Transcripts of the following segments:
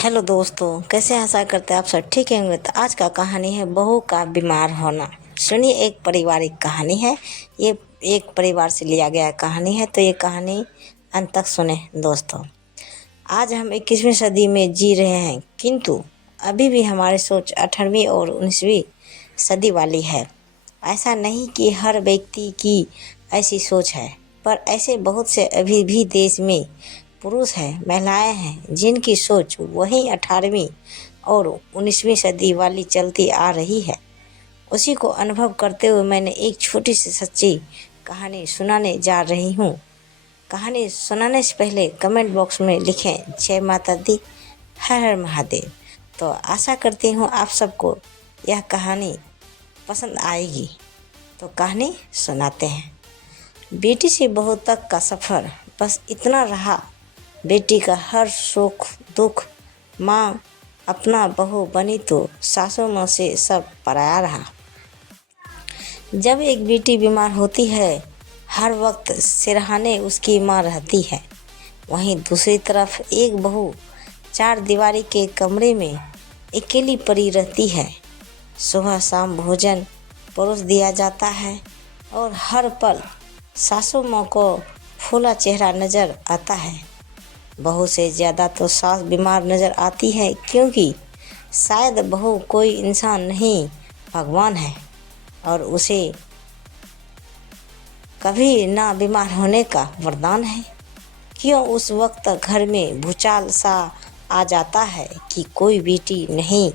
Hello दोस्तों, कैसे आशा करते हैं आप सब ठीक होंगे। तो आज का कहानी है बहू का बीमार होना। सुनिए, एक पारिवारिक कहानी है। ये एक परिवार से लिया गया कहानी है, तो ये कहानी अंत तक सुने दोस्तों। आज हम 21वीं सदी में जी रहे हैं, किंतु अभी भी हमारी सोच 18वीं और 19वीं सदी वाली है। ऐसा नहीं कि हर व्यक्ति की ऐसी सोच है, पर ऐसे बहुत से अभी भी देश में पुरुष हैं, महिलाएं हैं, जिनकी सोच वही 18वीं और 19वीं सदी वाली चलती आ रही है। उसी को अनुभव करते हुए मैंने एक छोटी सी सच्ची कहानी सुनाने जा रही हूँ। कहानी सुनाने से पहले कमेंट बॉक्स में लिखें जय माता दी, हर हर महादेव। तो आशा करती हूँ आप सबको यह कहानी पसंद आएगी। तो कहानी सुनाते हैं। बेटी से बहू तक का सफ़र बस इतना रहा। बेटी का हर सुख दुख माँ अपना बहू बनी तो सासू माँ से सब पराया रहा। जब एक बेटी बीमार होती है, हर वक्त सिरहाने उसकी माँ रहती है। वहीं दूसरी तरफ एक बहू 4 दीवारी के कमरे में अकेली पड़ी रहती है। सुबह शाम भोजन परोस दिया जाता है और हर पल सासू माँ को फूला चेहरा नज़र आता है। बहू से ज़्यादा तो सास बीमार नज़र आती है, क्योंकि शायद बहू कोई इंसान नहीं, भगवान है और उसे कभी ना बीमार होने का वरदान है। क्यों उस वक्त घर में भूचाल सा आ जाता है कि कोई बेटी नहीं,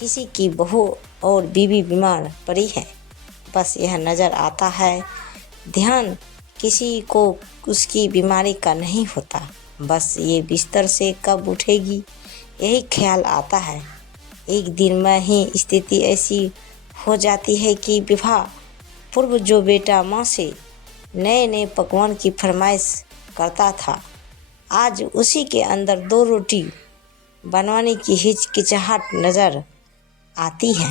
किसी की बहू और बीवी बीमार पड़ी है। बस यह नज़र आता है, ध्यान किसी को उसकी बीमारी का नहीं होता। बस ये बिस्तर से कब उठेगी यही ख्याल आता है। एक दिन में ही स्थिति ऐसी हो जाती है कि विवाह पूर्व जो बेटा माँ से नए नए पकवान की फरमाइश करता था, आज उसी के अंदर 2 रोटी बनवाने की हिचकिचाहट नज़र आती है।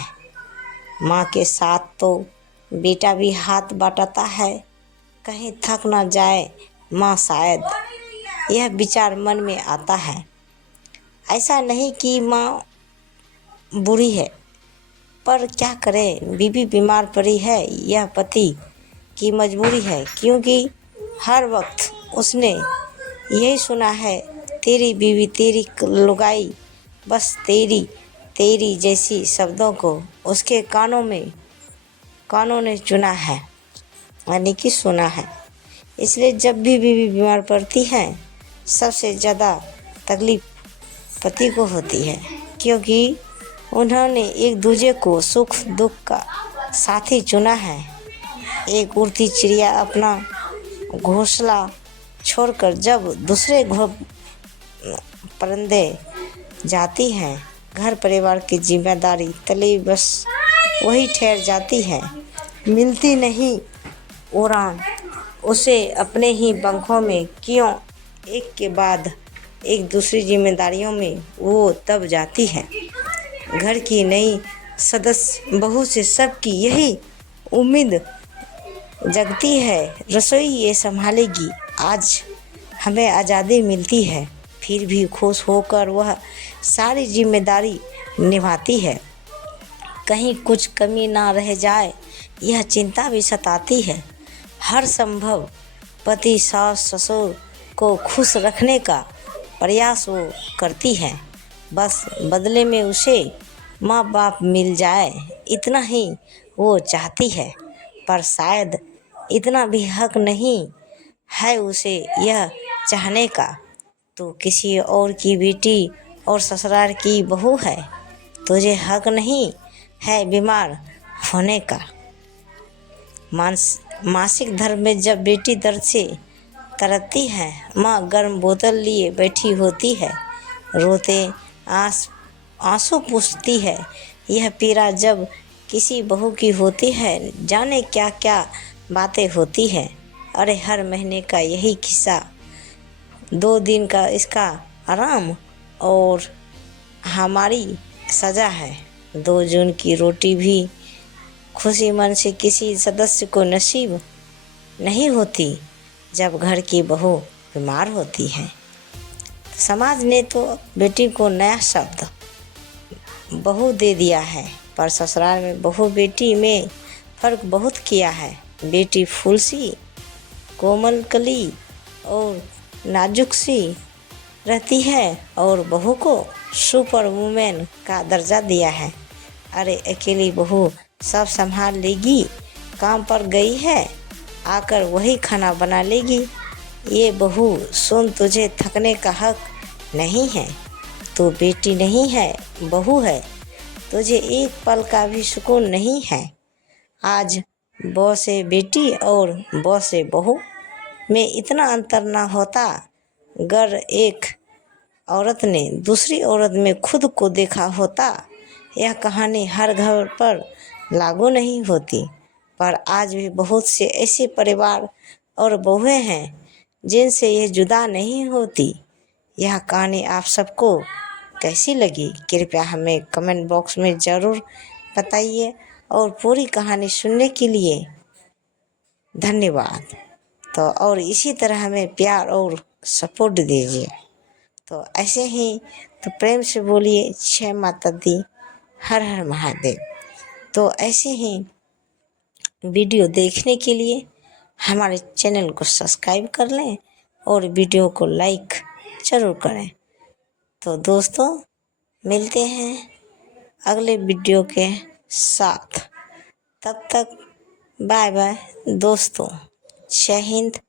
माँ के साथ तो बेटा भी हाथ बटाता है, कहीं थक ना जाए माँ शायद, यह विचार मन में आता है। ऐसा नहीं कि माँ बुरी है, पर क्या करें, बीवी बीमार पड़ी है, यह पति की मजबूरी है। क्योंकि हर वक्त उसने यही सुना है, तेरी बीवी तेरी लुगाई, बस तेरी तेरी जैसी शब्दों को उसके कानों ने चुना है, यानी कि सुना है। इसलिए जब भी बीवी बीमार पड़ती है, सबसे ज़्यादा तकलीफ पति को होती है, क्योंकि उन्होंने एक दूसरे को सुख दुख का साथी चुना है। एक उड़ती चिड़िया अपना घोंसला छोड़कर जब दूसरे परिंदे जाती हैं, घर परिवार की जिम्मेदारी तले बस वही ठहर जाती है। मिलती नहीं उड़ान उसे अपने ही पंखों में, क्यों एक के बाद एक दूसरी जिम्मेदारियों में वो तब जाती है। घर की नई सदस्य बहू से सबकी यही उम्मीद जगती है, रसोई ये संभालेगी, आज हमें आज़ादी मिलती है। फिर भी खुश होकर वह सारी जिम्मेदारी निभाती है, कहीं कुछ कमी ना रह जाए, यह चिंता भी सताती है। हर संभव पति सास ससुर को खुश रखने का प्रयास वो करती है। बस बदले में उसे माँ बाप मिल जाए, इतना ही वो चाहती है। पर शायद इतना भी हक नहीं है उसे यह चाहने का। तो किसी और की बेटी और ससुराल की बहू है, तुझे हक नहीं है बीमार होने का। मासिक धर्म में जब बेटी दर्द से तड़पती है, माँ गर्म बोतल लिए बैठी होती है, रोते आंसू पूछती है। यह पीड़ा जब किसी बहू की होती है, जाने क्या क्या बातें होती है। अरे हर महीने का यही किस्सा, 2 दिन का इसका आराम और हमारी सज़ा है। 2 जून की रोटी भी खुशी मन से किसी सदस्य को नसीब नहीं होती जब घर की बहू बीमार होती है। समाज ने तो बेटी को नया शब्द बहू दे दिया है, पर ससुराल में बहू बेटी में फ़र्क बहुत किया है। बेटी फूल सी, कोमल कली और नाजुक सी रहती है और बहू को सुपर वुमेन का दर्जा दिया है। अरे अकेली बहू सब संभाल लेगी, काम पर गई है आकर वही खाना बना लेगी। ये बहू सुन, तुझे थकने का हक नहीं है। तू बेटी नहीं है, बहू है। तुझे एक पल का भी सुकून नहीं है। आज बौ से बेटी और बौ से बहू में इतना अंतर ना होता अगर एक औरत ने दूसरी औरत में खुद को देखा होता। यह कहानी हर घर पर लागू नहीं होती, पर आज भी बहुत से ऐसे परिवार और बहुएं हैं जिनसे यह जुदा नहीं होती। यह कहानी आप सबको कैसी लगी कृपया हमें कमेंट बॉक्स में ज़रूर बताइए और पूरी कहानी सुनने के लिए धन्यवाद। तो और इसी तरह हमें प्यार और सपोर्ट दीजिए। तो ऐसे ही तो प्रेम से बोलिए जय माता दी, हर हर महादेव। तो ऐसे ही वीडियो देखने के लिए हमारे चैनल को सब्सक्राइब कर लें और वीडियो को लाइक ज़रूर करें। तो दोस्तों मिलते हैं अगले वीडियो के साथ। तब तक बाय बाय दोस्तों। जय हिंद,